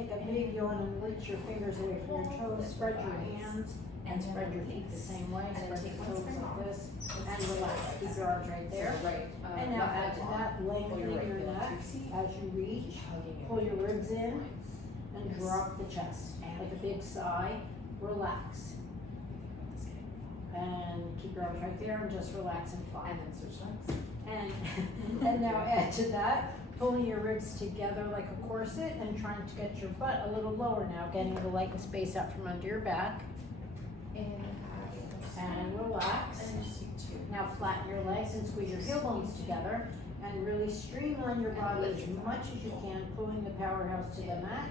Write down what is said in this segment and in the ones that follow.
take a big yawn and lift your fingers away from your toes, spread your hands, and spread your feet the same way, spread your toes like this, and relax, keep your arms right there. And now add to that, lengthening your neck as you reach, pull your ribs in, and drop the chest, like a big sigh, relax. And keep your arms right there and just relax and fly. And then switch legs. And now add to that, pulling your ribs together like a corset and trying to get your butt a little lower now, getting the leg and space out from under your back. And relax. Now flatten your legs and squeeze your heel bones together and really streamline your body as much as you can, pulling the powerhouse to the mat.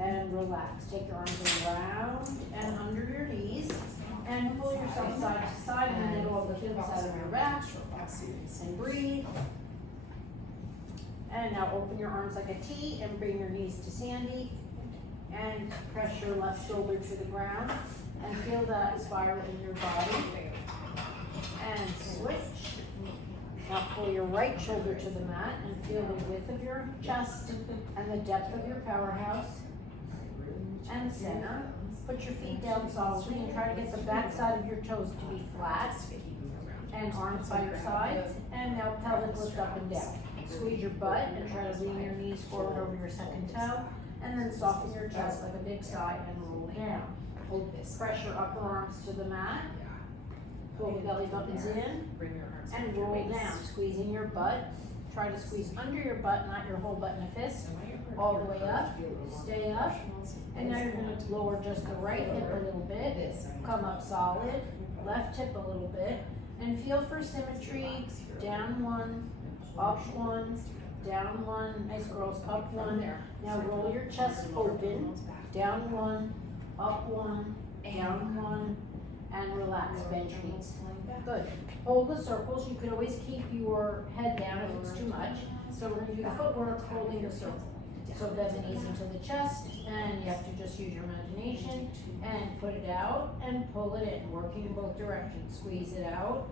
And relax. Take your arms around and under your knees and pull yourself side to side in the middle of the hips out of your back. And breathe. And now open your arms like a T and bring your knees to Sandy. And press your left shoulder to the ground and feel that spiral in your body. And switch. Now pull your right shoulder to the mat and feel the width of your chest and the depth of your powerhouse. And center. Put your feet down solidly and try to get the back side of your toes to be flat. And arms by your sides. And now pelvic lift up and down. Squeeze your butt and try to lean your knees forward over your second toe. And then soften your chest like a big sigh and roll down. Hold this. Press your upper arms to the mat. Pull the belly buttons in. And roll down, squeezing your butt. Try to squeeze under your butt, not your whole butt in a fist. All the way up. Stay up. And now you're going to lower just the right hip a little bit. Come up solid. Left hip a little bit. And feel for symmetry. Down one. Up one. Down one. Nice girls. Up one. Now roll your chest open. Down one. Up one. Down one. And relax. Bend your knees. Good. Hold the circles. You could always keep your head down if it's too much. So we're going to do the footwork holding the circle. So bend the knees into the chest, and you have to just use your imagination and put it out and pull it in, working in both directions. Squeeze it out.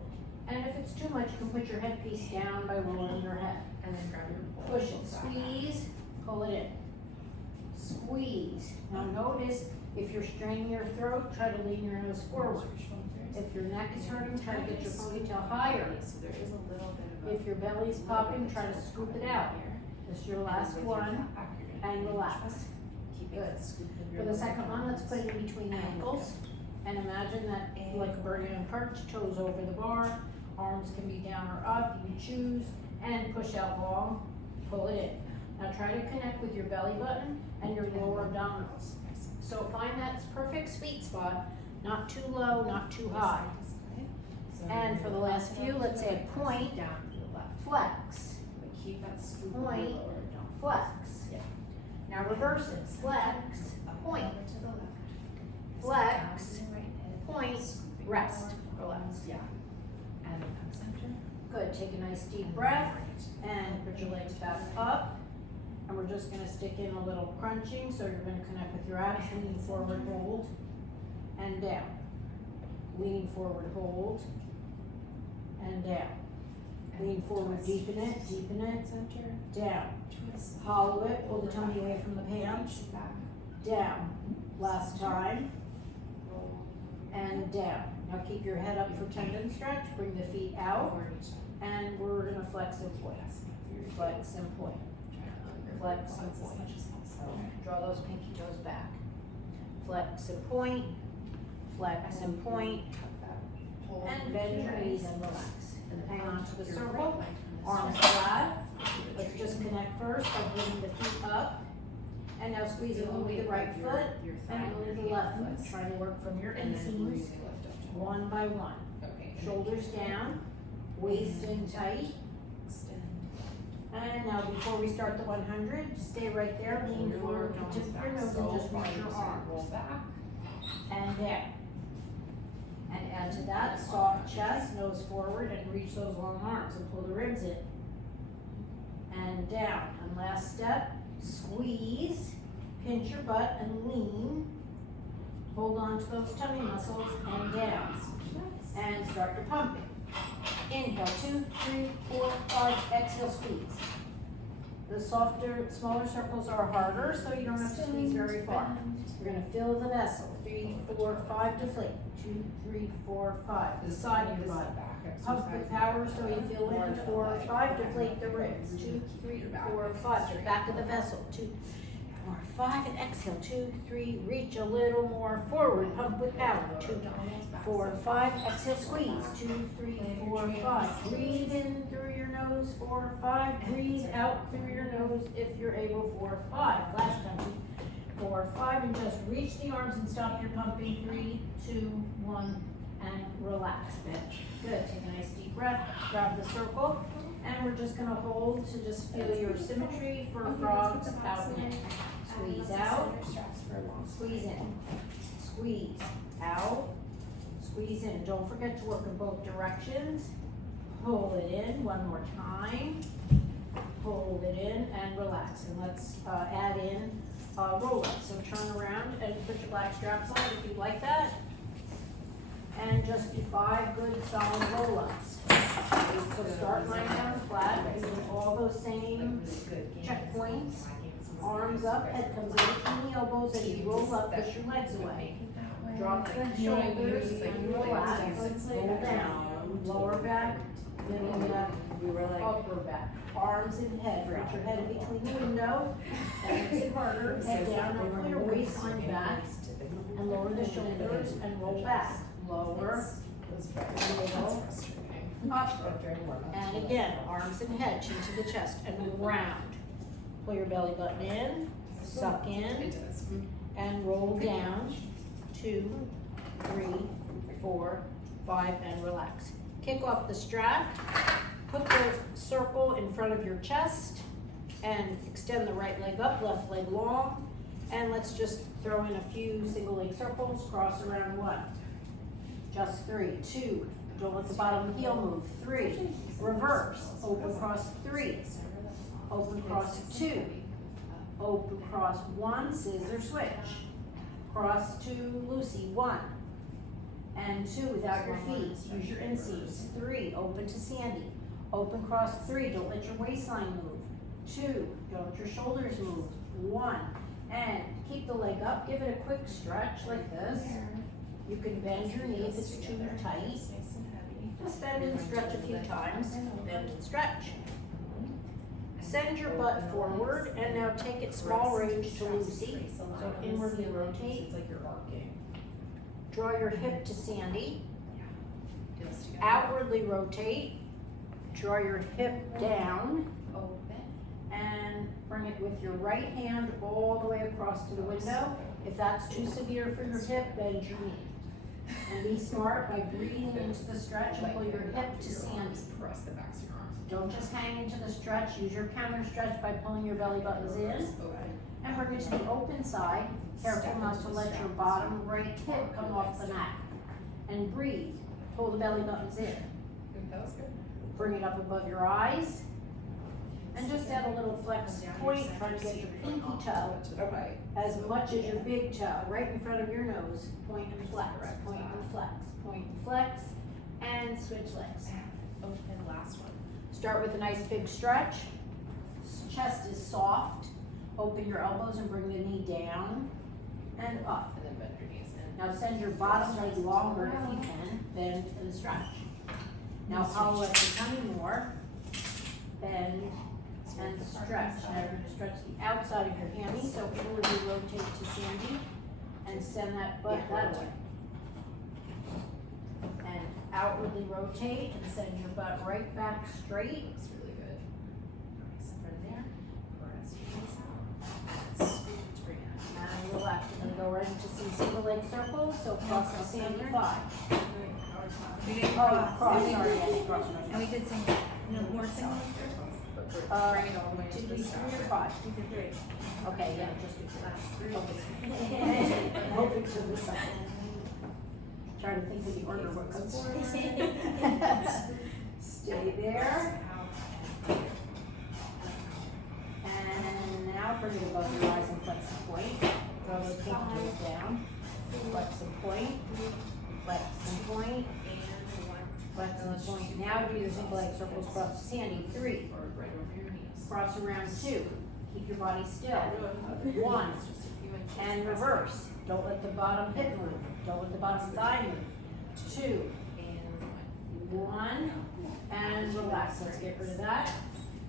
And if it's too much, you can put your headpiece down by rolling your head. And then grab your push it. Squeeze, pull it in. Squeeze. Now notice, if you're straining your throat, try to lean your nose forward. If your neck is hurting, try to get your ponytail higher. If your belly is popping, try to scoop it out. This is your last one, and relax. Good. For the second one, let's put it in between the ankles. And imagine that like a bird in a perch, toes over the bar, arms can be down or up, you choose, and push out long, pull it in. Now try to connect with your belly button and your lower abdominals. So find that perfect sweet spot, not too low, not too high. And for the last few, let's add point, flex, point, flex. Now reverse it, flex, point, flex, point, rest, relax. Good, take a nice deep breath and put your legs back up. And we're just gonna stick in a little crunching, so you're gonna connect with your abs, leaning forward, hold, and down. Leaning forward, hold, and down. Lean forward, deepen it, down. Hollow it, pull the tummy away from the pants, down. Last time, and down. Now keep your head up for tendon stretch, bring the feet out, and we're gonna flex and point. Flex and point. Flex and point. So draw those pinky toes back. Flex and point, flex and point, and bend your knees and relax. And hang on to the circle, arms flat. Let's just connect first by bringing the feet up. And now squeezing only the right foot and only the left foot. Try to work from your inseams, one by one. Shoulders down, waist in tight. And now before we start the 100, stay right there, lean forward, tip your nose and just reach your arms. And down. And add to that, soft chest, nose forward, and reach those long arms and pull the ribs in. And down. And last step, squeeze, pinch your butt and lean. Hold on to those tummy muscles and down. And start your pumping. Inhale, 2, 3, 4, 5, exhale, squeeze. The softer, smaller circles are harder, so you don't have to squeeze very far. You're gonna fill the vessel. 3, 4, 5, deflate. 2, 3, 4, 5. The side of your body. Pump with power so you feel in. 4, 5, deflate the ribs. 2, 3, 4, 5. The back of the vessel. 2, 4, 5, and exhale. 2, 3, reach a little more forward. Pump with power. 2, 4, 5, exhale, squeeze. 2, 3, 4, 5. Breathe in through your nose. 4, 5. Breathe out through your nose if you're able. 4, 5. Last time. 4, 5, and just reach the arms and stop your pumping. 3, 2, 1, and relax. Good. Take a nice deep breath. Grab the circle, and we're just gonna hold to just feel your symmetry for frogs out and in. Squeeze out. Squeeze in. Squeeze out. Squeeze in. Don't forget to work in both directions. Pull it in one more time. Hold it in and relax. And let's add in roll-ups. So turn around and put your black straps on if you'd like that. And just do 5 good solid roll-ups. So start lying down flat, using all those same checkpoints. Arms up, head comes in between the elbows, and you roll up, push your legs away. Drop the shoulders and relax. Roll down. Lower back, middle back, upper back. Arms and head. Reach your head in between the window. And makes it harder. Head down, now pull your waistline back. And lower the shoulders and roll back. Lower, middle, up. And again, arms and head, chin to the chest, and round. Pull your belly button in, suck in, and roll down. 2, 3, 4, 5, and relax. Kick off the strap. Put the circle in front of your chest and extend the right leg up, left leg long. And let's just throw in a few single leg circles. Cross around 1. Just 3, 2. Don't let the bottom heel move. 3. Reverse. Open cross 3. Open cross 2. Open cross 1. Scissor switch. Cross 2. Lucy. 1. And 2 without your feet. Use your inseams. 3. Open to Sandy. Open cross 3. Don't let your waistline move. 2. Don't let your shoulders move. 1. And keep the leg up. Give it a quick stretch like this. You can bend your knee if it's too tight. Just bend and stretch a few times. Bend and stretch. Send your butt forward, and now take it small range to Lucy. So inwardly rotate. It's like you're arcing. Draw your hip to Sandy. Outwardly rotate. Draw your hip down. And bring it with your right hand all the way across to the window. If that's too severe for your hip, bend your knee. And be smart by breathing into the stretch and pull your hip to Sandy. Press the backs of your arms. Don't just hang into the stretch. Use your counter stretch by pulling your belly buttons in. And bring it to the open side. Careful not to let your bottom right hip come off the mat. And breathe. Pull the belly buttons in. That was good. Bring it up above your eyes. And just add a little flex point, trying to get your pinky toe as much as your big toe, right in front of your nose. Point and flex, point and flex, point and flex, and switch legs. And last one. Start with a nice big stretch. Chest is soft. Open your elbows and bring the knee down and up. And then bend your knees in. Now send your bottom leg longer if you can, bend and stretch. Now hollow at the tummy more, bend and stretch. Now you're going to stretch the outside of your hammy, so inwardly rotate to Sandy and send that butt that way. And outwardly rotate and send your butt right back straight. Looks really good. Nice. Right there. Press your knees out. Scoot in. And relax. You're going to go right into some single leg circles, so cross to Sandy 5. We did Oh, cross, sorry, yes, cross. And we did some more single circles. Bring it all the way Did to we the 3 side. or 5? We did 3. Okay, yeah, just do 3. Okay. Hoping to the side. Trying to think of the order what comes forward. Stay there. And now bring it above your eyes and flex the point. Draw those pinkies down. Flex and point. Flex and point. And one. Butts in the point. Now do your single leg circles cross to Sandy. 3. Or right over your knees. Cross around 2. Keep your body still. 1. And reverse. Don't let the bottom hip move. Don't let the bottom thigh move. 2. And 1. And relax. Let's get rid of that.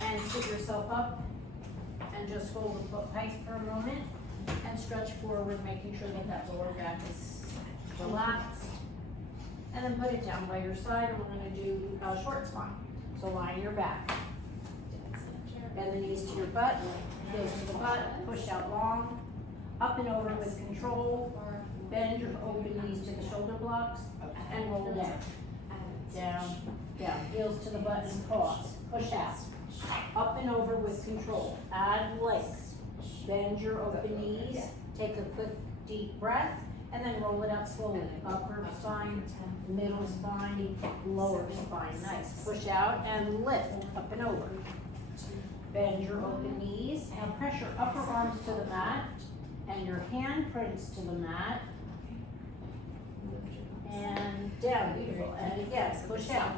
And sit yourself up. And just hold the foot tight for a moment. And stretch forward, making sure that that lower back is relaxed. And then put it down by your side, and we're gonna do a short spine. So lie on your back. Bend the knees to your butt, heels to the butt, push out long, up and over with control. Bend your open knees to the shoulder blocks, and roll down. Down, down, heels to the butt and pause. Push out. Up and over with control. Add legs. Bend your open knees, take a quick deep breath, and then roll it out slowly. Upper spine, middle spine, lower spine. Nice. Push out and lift up and over. Bend your open knees. Now press your upper arms to the mat and your handprints to the mat. And down, beautiful. And again, push out.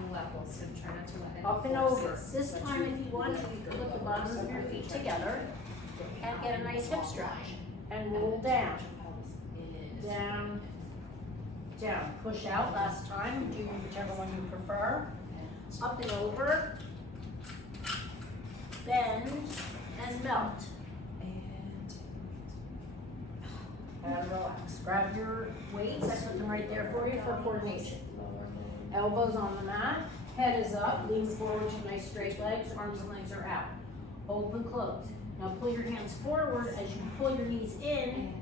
Up and over. This time, if you want, you can put the bottoms of your feet together and get a nice hip stretch. And roll down. Down, down. Push out last time. Do whichever one you prefer. Up and over. Bend and melt. And relax. Grab your weights. I put them right there for you for coordination. Elbows on the mat. Head is up. Lean forward to nice straight legs. Arms and legs are out. Open, close. Now pull your hands forward as you pull your knees in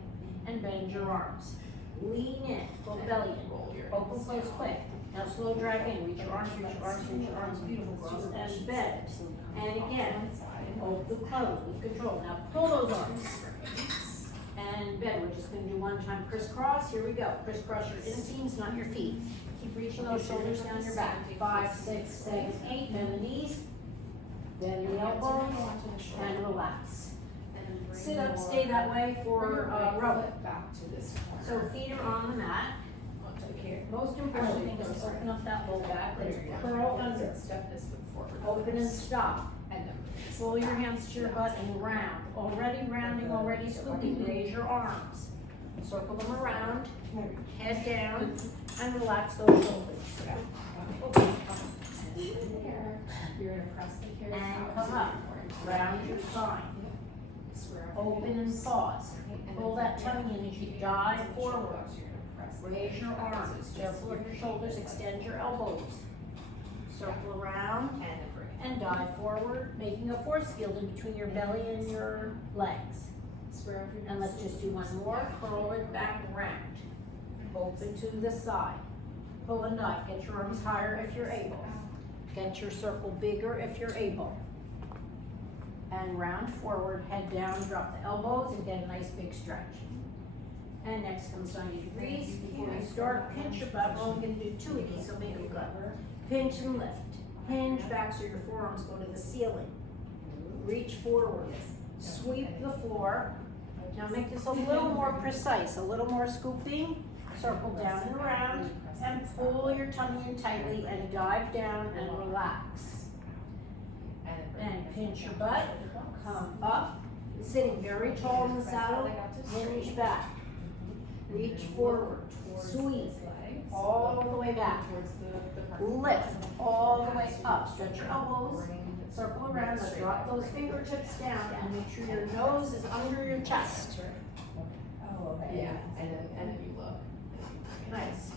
and bend your arms. Lean in. Go belly in. Open, close, quick. Now slow drag in. Reach your arms, reach your arms, reach your arms. Beautiful, girls. And bend. And again. Open, close with control. Now pull those arms. And bend. We're just going to do one time crisscross. Here we go. Crisscross your inseams, not your feet. Keep reaching those shoulders down your back. 5, 6, 7, 8. Bend the knees. Bend the elbows. And relax. Sit up, stay that way for rowing. So feet are on the mat. Most important thing is to open up that low back. Let's curl under. Open and stop. Pull your hands to your butt and round. Already rounding, already scooping. Raise your arms. Circle them around. Head down and relax those shoulders. And come up. Round your spine. Open and pause. Pull that tummy in as you dive forward. Raise your arms. Careful of your shoulders. Extend your elbows. Circle around and dive forward, making a force field in between your belly and your legs. And let's just do one more. Curl it back round. Open to the side. Pull and dive. Get your arms higher if you're able. Get your circle bigger if you're able. And round forward, head down, drop the elbows, and get a nice big stretch. And next comes 90 degrees. Before you start, pinch your butt. We're only going to do 2 of these, so make it good. Pinch and lift. Hinge back so your forearms go to the ceiling. Reach forward. Sweep the floor. Now make this a little more precise, a little more scooping. Circle down and around, and pull your tummy in tightly, and dive down and relax. And pinch your butt. Come up. Sitting very tall in the saddle. Hinge back. Reach forward. Sweep. All the way back. Lift all the way up. Stretch your elbows. Circle around. Let's drop those fingertips down and make sure your nose is under your chest. Oh, okay. Yeah, and then you look. Nice.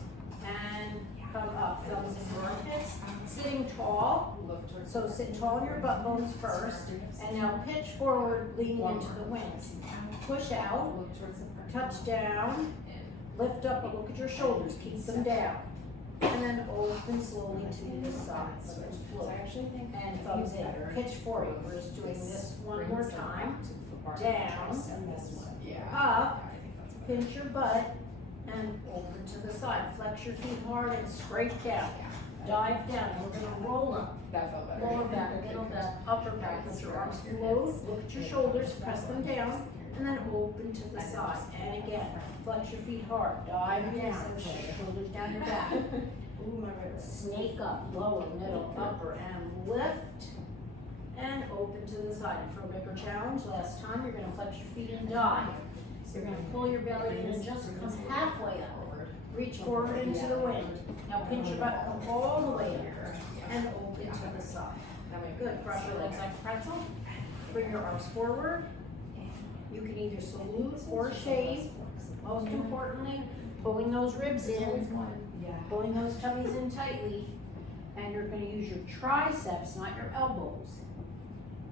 And come up. Thumbs in your armpits. Sitting tall. So sit tall in your butt bones first. And now pitch forward, leaning into the wind. Push out. Touch down. Lift up, but look at your shoulders. Keep them down. And then open slowly to the side. And thumbs in. Pitch forward. We're just doing this one more time. Down. Up. Pinch your butt. And open to the side. Flex your feet hard and straight down. Dive down. We're going to roll up. That felt better. Lower back, middle back, upper back. Let your arms float. Look at your shoulders. Press them down. And then open to the side. And again, flex your feet hard. Dive down. Shoulders down your back. Ooh, my ribs. Snake up, lower, middle, upper, and lift. And open to the side. For a bigger challenge, last time you're gonna flex your feet and dive. You're gonna pull your belly in and just come halfway up. Reach forward into the wind. Now pinch your butt, come all the way in, and open to the side. Good, cross your legs like a pretzel. Bring your arms forward. You can either salute or shave. Most importantly, pulling those ribs in, pulling those tummies in tightly. And you're gonna use your triceps, not your elbows.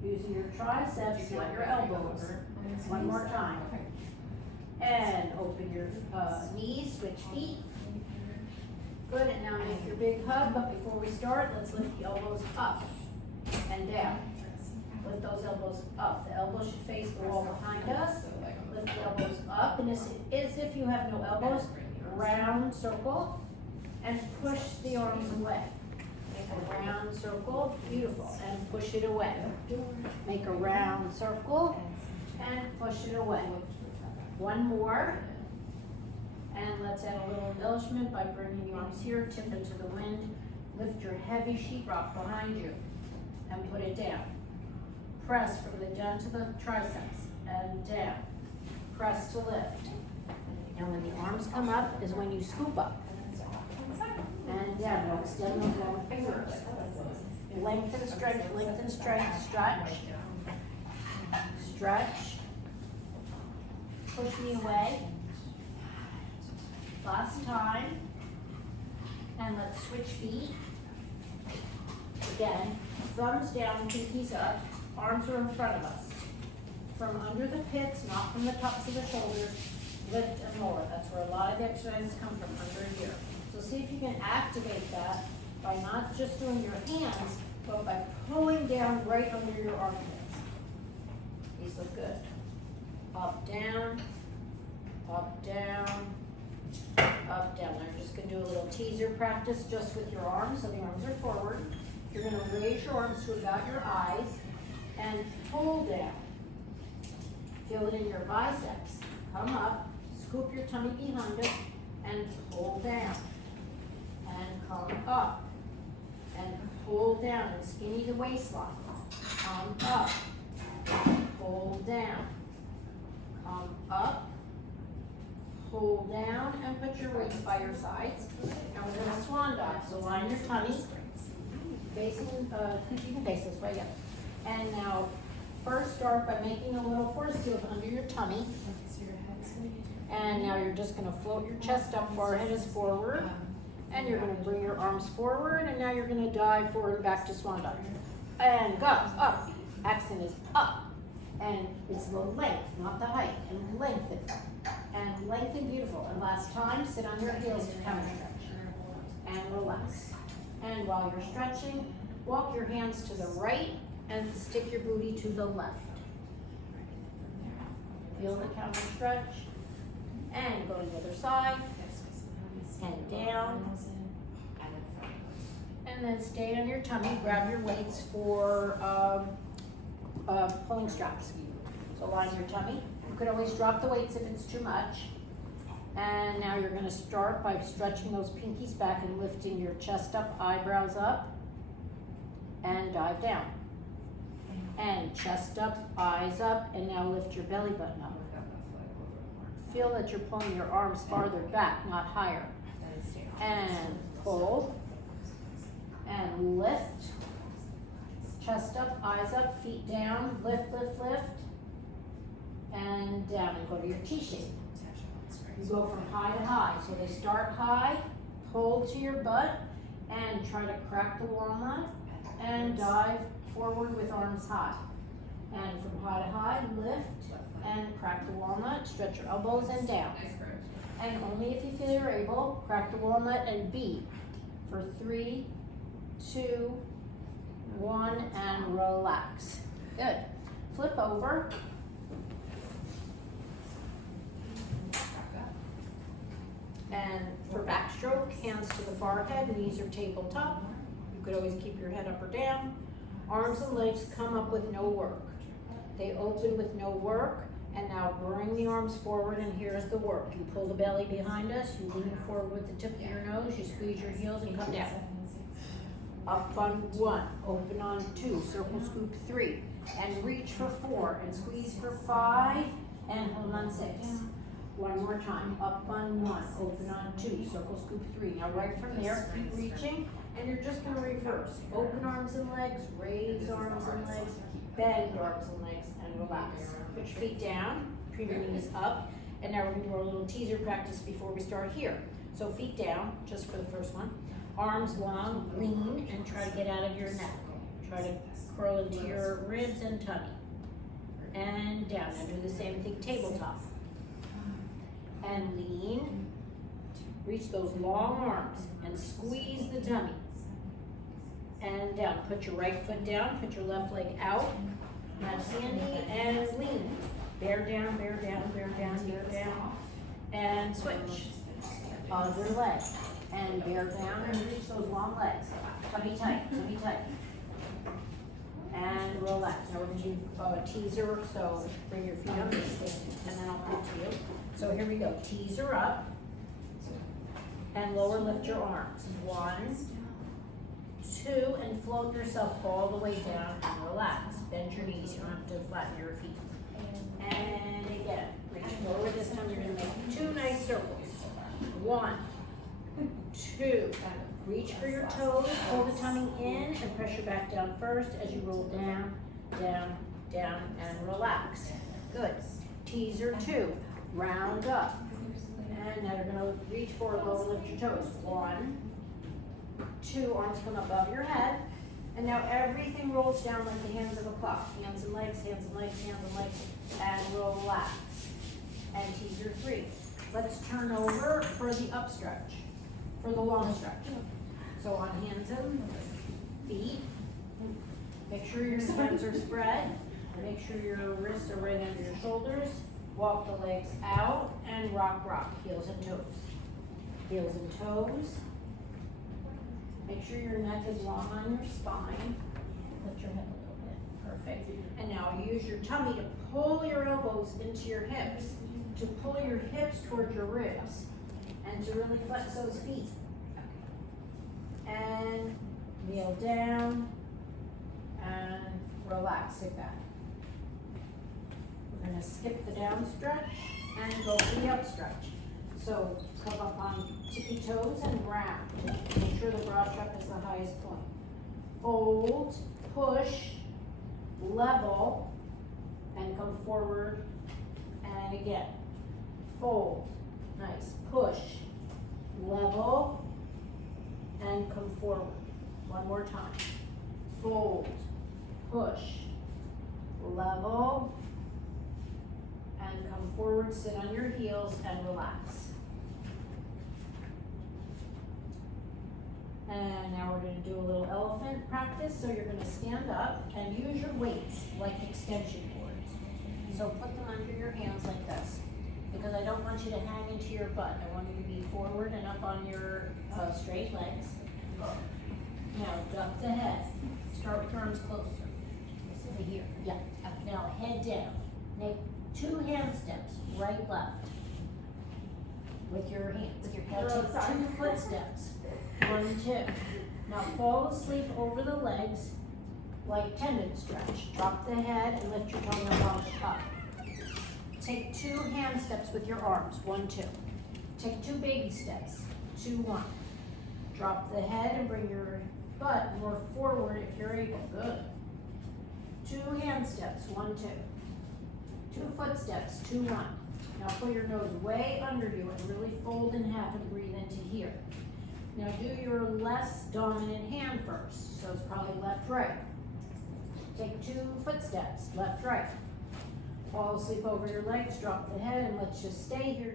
Using your triceps, not your elbows. One more time. And open your knees, switch feet. Good, and now make your big hug, but before we start, let's lift the elbows up and down. Lift those elbows up. The elbows should face the wall behind us. Lift the elbows up, and this is if you have no elbows, round circle, and push the arms away. Make a round circle, beautiful, and push it away. Make a round circle, and push it away. One more, and let's add a little embellishment by bringing the arms here, tip into the wind, lift your heavy sheetrock behind you, and put it down. Press from the down to the triceps, and down. Press to lift. And when the arms come up is when you scoop up. And down, now extend those long fingers. Lengthen, strength, stretch. Stretch. Push me away. Last time. And let's switch feet. Again, thumbs down, pinkies up, arms are in front of us. From under the pits, not from the tops of the shoulders, lift and lower. That's where a lot of the exercises come from, under here. So see if you can activate that by not just doing your hands, but by pulling down right under your armpits. These look good. Up, down, up, down, up, down. Now you're just gonna do a little teaser practice just with your arms, so the arms are forward. You're gonna raise your arms to about your eyes and pull down. Feel it in your biceps. Come up, scoop your tummy behind it, and pull down. And come up. And pull down and skinny the waistline. Come up. Pull down. Come up. Pull down and put your weights by your sides. Now we're gonna swan dive. So line your tummy. Facing, you can face this way, yeah. And now, first start by making a little force field under your tummy. And now you're just gonna float your chest up, forehead is forward. And you're gonna bring your arms forward, and now you're gonna dive forward and back to swan dive. And go, up. Accent is up. And it's the length, not the height, and lengthen. And lengthen, beautiful. And last time, sit on your heels to counter stretch. And relax. And while you're stretching, walk your hands to the right and stick your booty to the left. Feel the counter stretch. And go to the other side. And down. And then stay on your tummy. Grab your weights for pulling straps. So line your tummy. You could always drop the weights if it's too much. And now you're gonna start by stretching those pinkies back and lifting your chest up, eyebrows up, and dive down. And chest up, eyes up, and now lift your belly button up. Feel that you're pulling your arms farther back, not higher. And pull, and lift, chest up, eyes up, feet down, lift, lift, lift, and down, and go to your T-shape. You go from high to high. So they start high, pull to your butt, and try to crack the walnut, and dive forward with arms high. And from high to high, lift, and crack the walnut, stretch your elbows and down. And only if you feel you're able, crack the walnut and beat for 3, 2, 1, and relax. Good. Flip over. And for backstroke, hands to the forehead, knees are tabletop. You could always keep your head up or down. Arms and legs come up with no work. They open with no work, And now bring the arms forward, and here's the work. You pull the belly behind us, you lean forward with the tip of your nose, you squeeze your heels and come down. Up on 1, open on 2, circle scoop 3, and reach for 4, and squeeze for 5, and hold on 6. One more time, up on 1, open on 2, circle scoop 3. Now right from there, keep reaching, and you're just gonna reverse. Open arms and legs, raise arms and legs, bend arms and legs, and relax. Put your feet down, bring your knees up, and now we're gonna do our little teaser practice before we start here. So feet down, just for the first one. Arms long, lean, and try to get out of your neck. Try to curl into your ribs and tummy. And down, now do the same thing, tabletop. And lean, reach those long arms, and squeeze the tummy. And down, put your right foot down, put your left leg out. Now Sandy, and lean. Bear down, bear down, bear down, bear down. And switch. Other leg. And bear down and reach those long legs. Tummy tight, tummy tight. And relax. Now we're going to do a teaser, so bring your feet up and then I'll put to you. So here we go. Teaser up. And lower lift your arms. 1, 2, and float yourself all the way down and relax. Bend your knees, you don't have to flatten your feet. And again, reach forward. This time you're going to make 2 nice circles. 1, 2, reach for your toes, pull the tummy in, and pressure back down first as you roll down, down, down, and relax. Good. Teaser 2, round up. And now you're going to reach forward, lower, lift your toes. 1, 2, arms come above your head. And now everything rolls down like the hands of a clock. Hands and legs, hands and legs, hands and legs, and relax. And teaser 3. Let's turn over for the up stretch, for the long stretch. So on hands and feet, make sure your hands are spread, make sure your wrists are right under your shoulders, walk the legs out, and rock, rock, heels and toes. Heels and toes. Make sure your neck is long on your spine. Lift your hip a little bit. Perfect. And now use your tummy to pull your elbows into your hips, to pull your hips toward your ribs, and to really flex those feet. And kneel down, and relax, sit back. We're gonna skip the down stretch and go for the up stretch. So come up on tippy toes and ground. Make sure the brow strap is the highest point. Fold, push, level, and come forward. And again, fold, nice, push, level, and come forward. One more time. Fold, push, level, and come forward, sit on your heels and relax. And now we're going to do a little elephant practice. So you're going to stand up and use your weights like extension cords. So put them under your hands like this, because I don't want you to hang into your butt. I want you to be forward and up on your straight legs. Now duck the head. Start with your arms closer. Over here. Yeah. Now head down. Make 2 hand steps, right, left. With your hands. With your hands. Now take 2 footsteps. 1, 2. Now fall asleep over the legs like tendon stretch. Drop the head and lift your tongue and arms up. Take 2 hand steps with your arms. 1, 2. Take 2 baby steps. 2, 1. Drop the head and bring your butt more forward if you're able. Good. 2 hand steps. 1, 2. 2 footsteps. 2, 1. Now pull your nose way under you and really fold in half and breathe into here. Now do your less dominant hand first. So it's probably left, right. Take 2 footsteps, left, right. Fall asleep over your legs, drop the head, and let's just stay here.